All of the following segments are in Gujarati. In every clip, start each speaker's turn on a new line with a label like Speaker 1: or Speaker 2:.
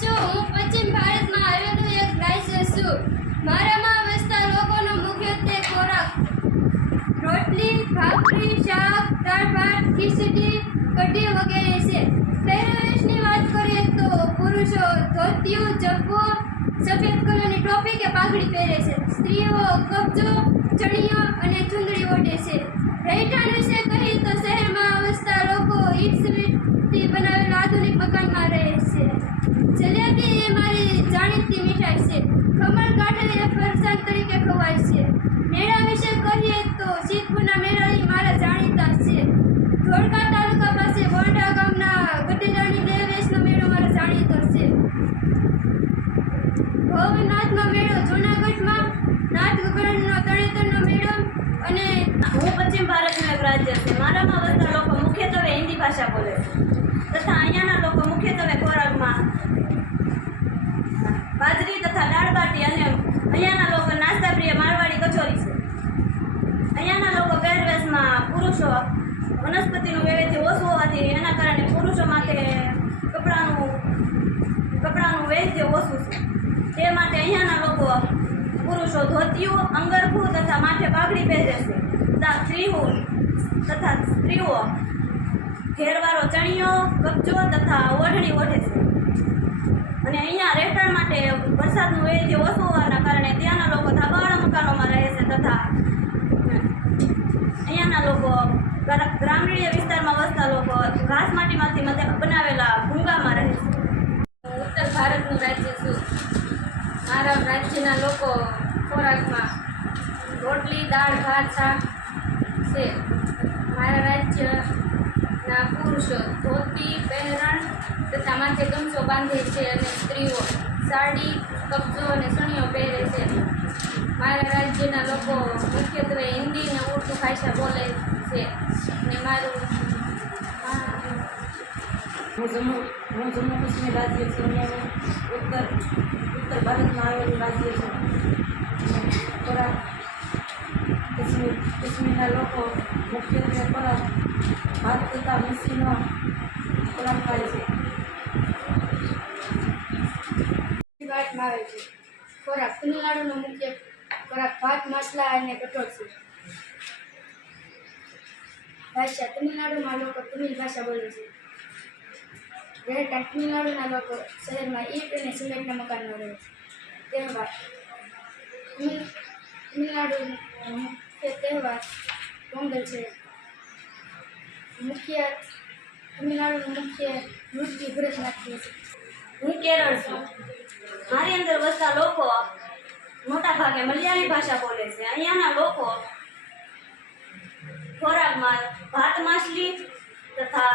Speaker 1: છો હું પશ્ચિમ ભારતમાં આવેલું એક રાજ્ય છું મારામાં વસતા લોકોનો મુખ્યત્વે ખોરાક. રોટલી, ભાખરી, શાક, દાળ ભાત, ખીચડી, કઢી વગેરે છે. પહેરવેશની વાત કરીએ તો પુરુષો ધોતિયું જબ્બો સફેદ કલરની ટોપી કે પાઘડી પહેરે છે. સ્ત્રીઓ કબજો, ચણિયો અને ચુંદડી ઓઢે છે. રહેઠાણ વિશે કહીએ તો શહેરમાં વસતા લોકો ઈટ સિમેન્ટથી બનાવેલા આધુનિક મકાનમાં રહે છે જલેબી એ મારી જાણીતી મીઠાઈ છે. ખમણ કાઢે એ ફરસાણ તરીકે ખવાય છે. મેળા વિશે કહીએ તો સિદ્ધપુરના મેળાની મારા જાણીતા છે. ધોળકા તાલુકા પાસે બોંડા ગામના ગઢેરાણી દેવેશનો મેળો મારો જાણીતો છે. ભવનાથનો મેળો જૂનાગઢમાં નાથ ગગનનો તળેતરનો મેળો અને
Speaker 2: હું પશ્ચિમ ભારતનું એક રાજ્ય છે. મારામાં વસતા લોકો મુખ્યત્વે હિન્દી ભાષા બોલે છે. તથા અહીંયાના લોકો મુખ્યત્વે ખોરાકમાં બાજરી તથા દાળ બાટી અને અહીંયાના લોકો નાસ્તા પ્રિય, મારવાડી કચોરી છે. અહીંયાના લોકો પહેરવેશમાં પુરુષો વનસ્પતિનું વેવેથી ઓછું હોવાથી એના કારણે પુરુષો માટે કપડાનું કપડાનું વૈદ્ય ઓછું છે. તે માટે અહીંયાના લોકો પુરુષો ધોતિયું અંગરખું તથા માથે પાઘડી પહેરે છે. તથા સ્ત્રીઓ તથા સ્ત્રીઓ ઘેરવાળો ચણિયો કબજો તથા ઓઢણી ઓઢે છે. અને અહીંયા રહેઠાણ માટે વરસાદનું વૈવિધ્ય ઓછું હોવાના કારણે ત્યાંના લોકો ધાબાવાળા મકાનોમાં રહે છે તથા અહીંયાના લોકો ગ્રા- ગ્રામીણ વિસ્તારમાં વસતા લોકો ઘાસ માટીમાંથી બનાવેલા ભૂંગામાં રહે છે.
Speaker 1: ઉત્તર ભારતનું રાજ્ય શું મારા રાજ્યના લોકો ખોરાકમાં રોટલી, દાળ, ભાત, શાક માથે ગમછો બાંધે છે અને સ્ત્રીઓ સાડી, કબજો અને સણીઓ પહેરે છે. મારા રાજ્યના લોકો મુખ્યત્વે હિન્દી અને ઉર્દુ ભાષા બોલે છે. અને મારું
Speaker 3: હું. જમ્મુ હું જમ્મુ કાશ્મીર રાજ્ય છું. અને ઉત્તર ઉત્તર ભારતમાં આવેલું રાજ્ય છે. ખોરાક કાશ્મીર, કાશ્મીરના લોકો મુખ્યત્વે પરત ભારત તથા મસીનો ખોરાક છે.
Speaker 1: વાતમાં આવે છે. ખોરાક તમિલનાડુનો મુખ્ય ખોરાક ભાત, મસલા અને કઠોળ છે. ભાષા તમિલનાડુમાં લોકો તમિલ ભાષા બોલે છે. રહેતા તમિલનાડુના લોકો શહેરમાં ઈટ અને સિમેન્ટના મકાનમાં રહે છે. તહેવાર તમિલનાડુ મુખ્ય તહેવાર પોંગલ છે. મુખ્ય તમિલનાડુનું મુખ્ય નૃત્ય ભરતનાટ્યમ છે.
Speaker 2: હું કેરળ છું. મારી અંદર વસતા લોકો મોટા ભાગે મલયાળી ભાષા બોલે છે. અહીંયાના લોકો ખોરાકમાં ભાત, માછલી તથા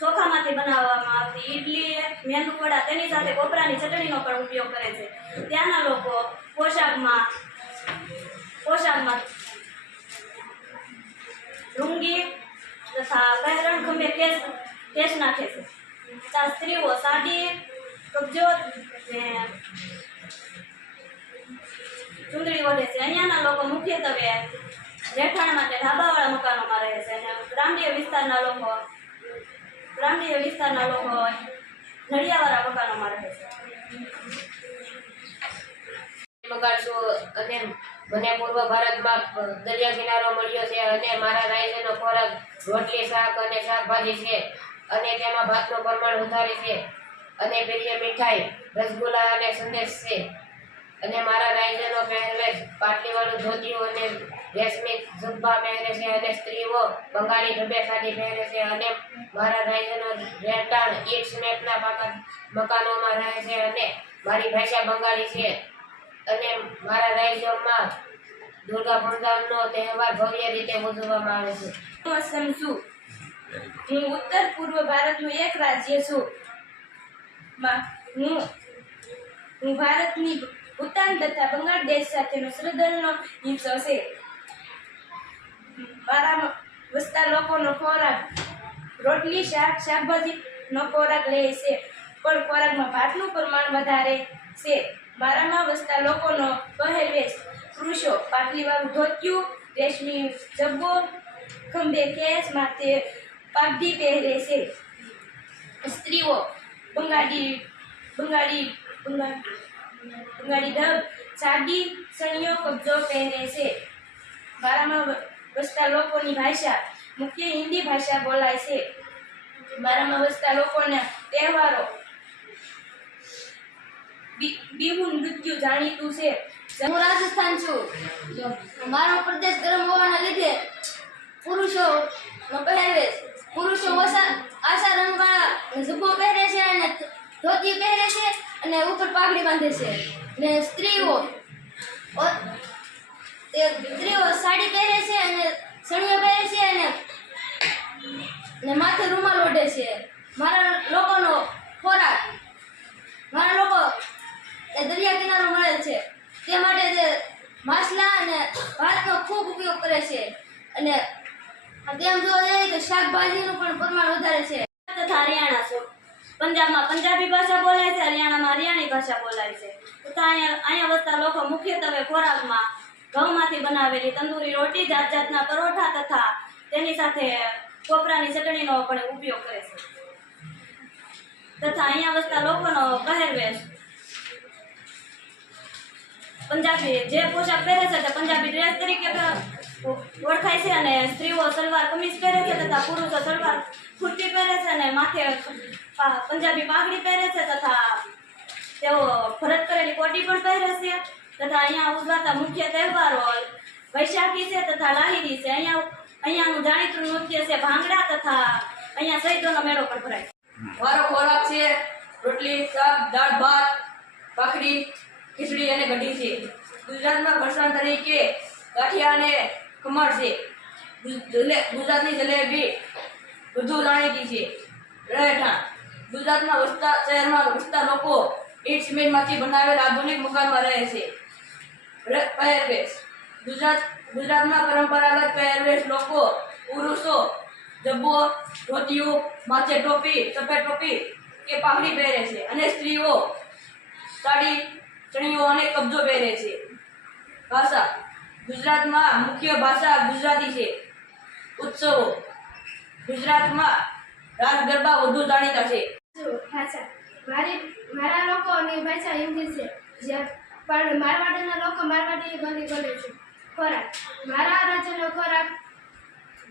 Speaker 2: ચોખામાંથી બનાવવામાં આવતી ઈડલી, મેંદુ વડા તેની સાથે કોપરાની ચટણીનો પણ ઉપયોગ કરે છે. ત્યાંના લોકો પોશાકમાં પોશાકમાં ડુંગી તથા પહેરણ ખંભે કેસ કેસ નાખે છે. ત્યાં સ્ત્રીઓ સાડી, કબજો ને વધે ઓઢે છે. અહીંયાના લોકો મુખ્યત્વે રહેઠાણ માટે ધાબાવાળા મકાનોમાં રહે છે. અને ગ્રામ્ય વિસ્તારના લોકો ગ્રામ્ય વિસ્તારના લોકો નળિયાવાળા મકાનોમાં રહે છે.
Speaker 4: બગાડશું પૂર્વ ભારતમાં દરિયા કિનારો મળ્યો છે અને મારા રાજ્યનો ખોરાક, રોટલી, શાક અને શાકભાજી છે. અને તેમાં ભાતનું પ્રમાણ વધારે છે. અને પ્રિય મીઠાઈ રસગુલ્લા અને સંદેશ છે. અને મારા રાજ્યનો પહેરવેશ પાટલીવાળું ધોતિયું અને રેશમી ઝુબ્બા પહેરે છે અને સ્ત્રીઓ બંગાળી ઢબે સાડી પહેરે છે અને મારા રાજ્યનો રહેઠાણ ઈટ સ્નેપના પાકા મકાનોમાં રહે છે અને મારી ભાષા બંગાળી છે. અને મારા રાજ્યમાં દુર્ગા પૂજાનો તહેવાર ભવ્ય રીતે ઉજવવામાં આવે છે.
Speaker 2: હું છું હું ઉત્તર પૂર્વ ભારતનું એક રાજ્ય છું. હું હું ભારતની ભૂતાન તથા દેશ સાથેનો સરહદનો હિસ્સો છે. મારા વસતા લોકોનો ખોરાક રોટલી, શાક, શાકભાજીનો ખોરાક લે છે, પણ ખોરાકમાં ભાતનું પ્રમાણ વધારે છે. મારામાં વસતા લોકોનો પહેરવેશ પુરુષો, પાટલીવાળું ધોત્યું, રેશમી જબ્બો, ખંભે કેસ માથે પાઘડી પહેરે છે. સ્ત્રીઓ, બંગાળી બંગાળી બંગાળી ઢબ સાડી સણિયો કબજો પહેરે છે. બારામાં વસતા લોકોની ભાષા, મુખ્ય હિન્દી ભાષા બોલાય છે. બારામાં વસતા લોકોના તહેવારો બિહુ નૃત્ય જાણીતું છે.
Speaker 5: હું રાજસ્થાન છું. મારો પ્રદેશ ગરમ હોવાના લીધે પુરુષો નો પહેરવેશ પુરુષો ઓછા આશા રંગવાળા ઝુબ્બો પહેરે છે અને ધોતી પહેરે છે અને ઉપર પાઘડી બાંધે છે. ને સ્ત્રીઓ સ્ત્રીઓ સાડી પહેરે છે અને સણિયો પહેરે છે અને ને માથે રૂમાલ ઓઢે છે. મારા લોકોનો ખોરાક, મારા લોકો એ દરિયા કિનારો મળે છે. તે માટે તે માછલા અને ભાતનો ખૂબ ઉપયોગ કરે છે. અને તેમ જોવા જઈએ તો શાકભાજીનું પણ પ્રમાણ વધારે છે.
Speaker 2: તથા હરિયાણા પંજાબમાં પંજાબી ભાષા બોલાય છે, હરિયાણામાં હરિયાણી ભાષા બોલાય છે. તથા અહીંયા અહીંયા વસતા લોકો મુખ્યત્વે ખોરાકમાં ઘઉંમાંથી બનાવેલી તંદૂરી રોટી જાત જાતના પરોઠા તથા તેની સાથે કોપરાની ચટણીનો પણ ઉપયોગ કરે છે. તથા અહીંયા વસતા લોકોનો પહેરવેશ પંજાબી જે પોશાક પહેરે છે તે પંજાબી ડ્રેસ તરીકે ઓળખાય છે અને સ્ત્રીઓ સલવાર કમીઝ પહેરે છે તથા પુરુષો સલવાર કુર્તી પહેરે છે અને માથે પંજાબી પાઘડી પહેરે છે તથા તેઓ ભરત કરેલી કોટી પણ પહેરે છે તથા અહીંયા ઉજવાતા મુખ્ય તહેવારો વૈશાખી છે તથા લાહિરી છે. અહીંયા અહીંયાનું જાણીતું નૃત્ય છે ભાંગડા તથા અહીંયા શહીદોનો મેળો પણ ભરાય
Speaker 3: મારો ખોરાક છે રોટલી, શાક, દાળ, ભાત, ભાખરી, ખીચડી અને કઢી છે. ગુજરાતમાં ફરસાણ તરીકે ગાંઠિયા અને ખમણ છે. ગુજ- ગુજરાતની જલેબી વધુ જાણીતી છે. રહેઠાણ. ગુજરાતમાં વસતા શહેરમાં વસતા લોકો ઈટ સિમેન્ટમાંથી બનાવેલ આધુનિક મકાનમાં રહે છે. પહેરવેશ. ગુજરાત ગુજરાતમાં પરંપરાગત પહેરવેશ લોકો, પુરુષો, જબ્બો ધોતિયું માથે ટોપી, સફેદ ટોપી કે પાઘડી પહેરે છે અને સ્ત્રીઓ સાડી ચણીઓ અને કબજો પહેરે છે. ભાષા. ગુજરાતમાં મુખ્ય ભાષા ગુજરાતી છે. ઉત્સવો. ગુજરાતમાં રાસ ગરબા વધુ જાણીતા છે.
Speaker 5: ભાષા. મારી, મારા લોકોની ભાષા હિન્દી છે. જે પણ મારવાડીના લોકો મારવાડી બોલી બોલે છે. ખોરાક. મારા રાજ્યનો ખોરાક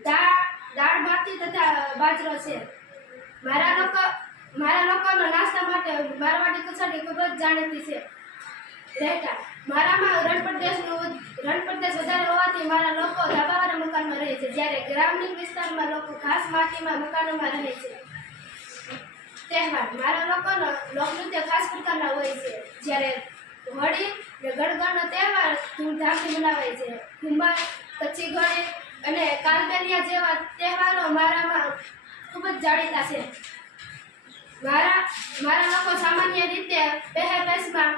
Speaker 5: દાળ દાળ ભાતી તથા બાજરો છે. મારા લોકો, મારા લોકોનો નાસ્તા માટે મારવાડી કચોરી ખૂબ જ જાણીતી છે. રહેતા. મારામાં રણ પ્રદેશનું રણ પ્રદેશ વધારે હોવાથી મારા લોકો ધાબાવાળા મકાનમાં રહે છે, જ્યારે ગ્રામીણ વિસ્તારમાં લોકો ઘાસ માટીમાં મકાનોમાં રહે છે. તહેવાર. મારા લોકોનો લોકનૃત્ય ખાસ પ્રકારના હોય છે. જ્યારે હોળી ને ગણગણનો તહેવાર ધૂમધામથી મનાવાય છે. ઘુમર કચ્છી ગણે અને કાલબેલિયા જેવા તહેવારો મારામાં ખૂબ જ જાણીતા છે. મારા મારા લોકો સામાન્ય રીતે પહેરવેશમાં,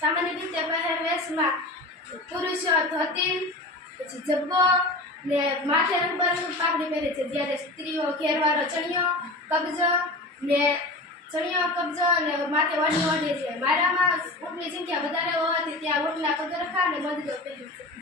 Speaker 5: સામાન્ય રીતે પહેરવેશમાં પુરુષો, ધોતી, પછી જબ્બો ને માથે રંગબરંગ પાઘડી પહેરે છે. જ્યારે સ્ત્રીઓ ઘેરવાળો ચણિયો, કબજો ને ચણિયો કબજો અને માથે વડી વડે છે. મારામાં ઊંટની સંખ્યા વધારે હોવાથી ત્યાં ઊંટના પગરખા અને બદલો પહેરે છે.